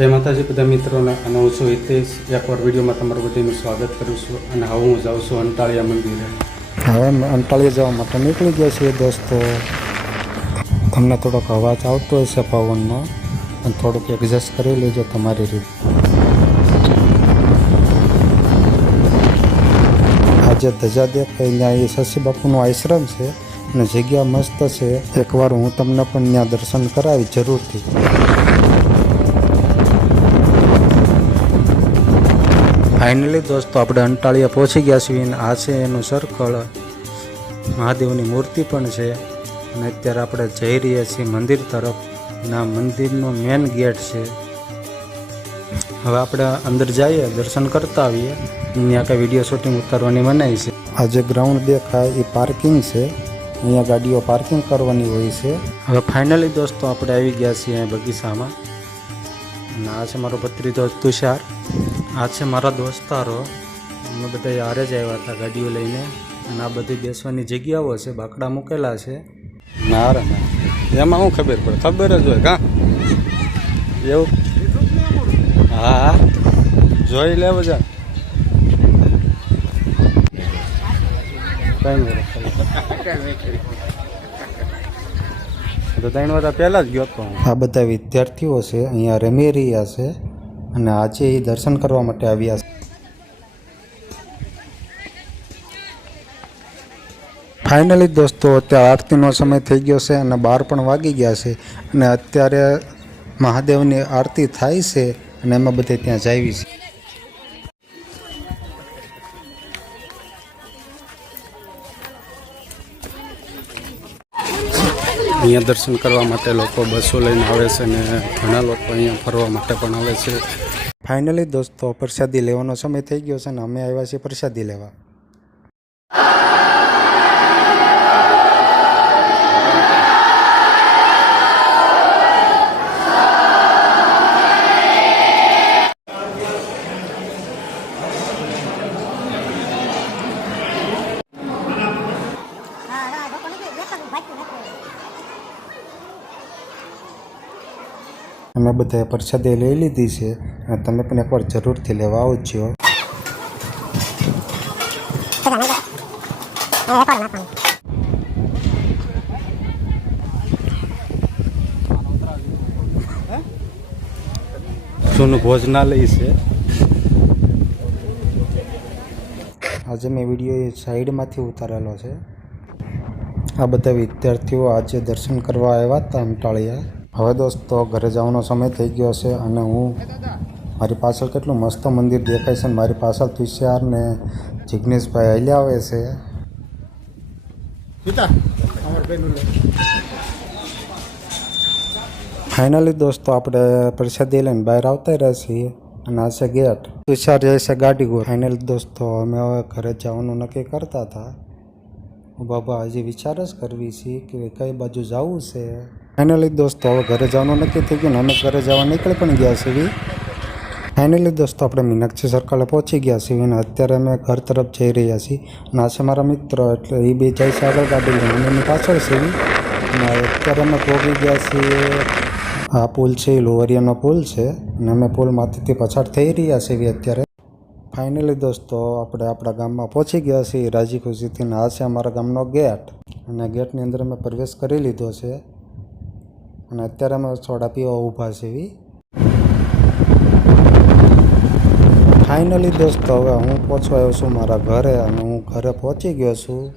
જય માતાજી બધા મિત્રોને, અને હું છું હિતેશ. એકવાર વિડીયોમાં તમારું બધાનું સ્વાગત કરું છું. અને હવે હું જાઉં છું અંટાળિયા મંદિરે. હવે અંટાળિયા જવા માટે નીકળી ગયા છીએ દોસ્તો. તમને થોડોક અવાજ આવતો હશે પવનનો, અને થોડુંક એડજસ્ટ કરી લેજો તમારી રીતે. આજે ધજા દેખાય ત્યાં એ શશી બાપુનો આશ્રમ છે અને જગ્યા મસ્ત છે. એકવાર હું તમને પણ ત્યાં દર્શન કરાવી જરૂરથી. ફાઇનલી દોસ્તો આપણે અંટાળિયા પહોંચી ગયા છીએ. આ છે એનું સર્કલ, મહાદેવની મૂર્તિ પણ છે. અને અત્યારે આપણે જઈ રહ્યા છીએ મંદિર તરફ. અને આ મંદિરનો મેન ગેટ છે. હવે આપણે અંદર જઈએ, દર્શન કરતા આવીએ. અહીંયા કાંઈ વિડીયો શૂટિંગ ઉતારવાની મનાઈ છે. આ જે ગ્રાઉન્ડ દેખાય એ પાર્કિંગ છે. અહીંયા ગાડીઓ પાર્કિંગ કરવાની હોય છે. હવે ફાઇનલી દોસ્તો આપણે આવી ગયા છીએ અહીંયા બગીચામાં. અને આ છે મારો ભત્રીજો તુષાર, આ છે મારા દોસ્તારો. અમે બધા યારે જ આવ્યા હતા ગાડીઓ લઈને. અને આ બધી બેસવાની જગ્યાઓ છે, બાકડા મૂકેલા છે. ના રે ના, એમાં શું ખબર પડે? ખબર જ હોય કા એવું? હા, જોઈ લે બધા. તો 3 વર્ષ પહેલાં જ ગયો હતો. આ બધા વિદ્યાર્થીઓ છે, અહીંયા રમી રહ્યા છે. અને આજે એ દર્શન કરવા માટે આવ્યા છે. ફાઇનલી દોસ્તો અત્યારે આરતીનો સમય થઈ ગયો છે અને 12 પણ વાગી ગયા છે. અને અત્યારે મહાદેવની આરતી થાય છે અને એમાં બધે ત્યાં જાવી છે. અહીંયા દર્શન કરવા માટે લોકો બસો લઈને આવે છે, અને ઘણા લોકો અહીંયા ફરવા માટે પણ આવે છે. ફાઇનલી દોસ્તો પ્રસાદી લેવાનો સમય થઈ ગયો છે અને અમે આવ્યા છીએ પ્રસાદી લેવા. અમે બધાએ પ્રસાદી લઈ લીધી છે અને તમે પણ એકવાર જરૂરથી લેવા આવજો. જૂનું ભોજનાલય છે. આજે મેં વિડીયો એ સાઈડમાંથી ઉતારેલો છે. આ બધા વિદ્યાર્થીઓ આજે દર્શન કરવા આવ્યા હતા અંટાળિયા. હવે દોસ્તો ઘરે જવાનો સમય થઈ ગયો છે. અને હું મારી પાછળ કેટલું મસ્ત મંદિર દેખાય છે. મારી પાછળ તુષાર ને જિગ્નેશભાઈ હાલ્યા આવે છે. ફાઇનલી દોસ્તો આપણે પ્રસાદી લઈને બહાર આવતા રહ્યા છીએ. અને આ છે ગેટ. તુષાર જાય છે ગાડી ગોળ. ફાઇનલી દોસ્તો અમે હવે ઘરે જવાનું નક્કી કરતા હતા. બાબા હજી વિચાર જ કરવી છે કે કઈ બાજુ જવું છે. ફાઇનલી દોસ્તો હવે ઘરે જવાનું નક્કી થઈ ગયું ને અમે ઘરે જવા નીકળી પણ ગયા છીએ. ફાઇનલી દોસ્તો આપણે મીનાક્ષી સર્કલે પહોંચી ગયા છીએ અને અત્યારે અમે ઘર તરફ જઈ રહ્યા છીએ. અને આ છે મારા મિત્રો, એટલે એ બે જાય છે આગળ ગાડી લઈને, અમે એની પાછળ છીએ. અને અત્યારે અમે પહોંચી ગયા છીએ. આ પુલ છે એ લોવરિયાનો પુલ છે અને અમે પુલમાંથી પછાડ થઈ રહ્યા છીએ અત્યારે. ફાઇનલી દોસ્તો આપણે આપણા ગામમાં પહોંચી ગયા છીએ રાજી ખુશીથી. આ છે અમારા ગામનો ગેટ અને ગેટની અંદર અમે પ્રવેશ કરી લીધો છે. અને અત્યારે અમે સોડા પીવા ઊભા છીએ. ફાઇનલી દોસ્તો હવે હું પહોંચવા આવ્યો છું મારા ઘરે અને હું ઘરે પહોંચી ગયો છું.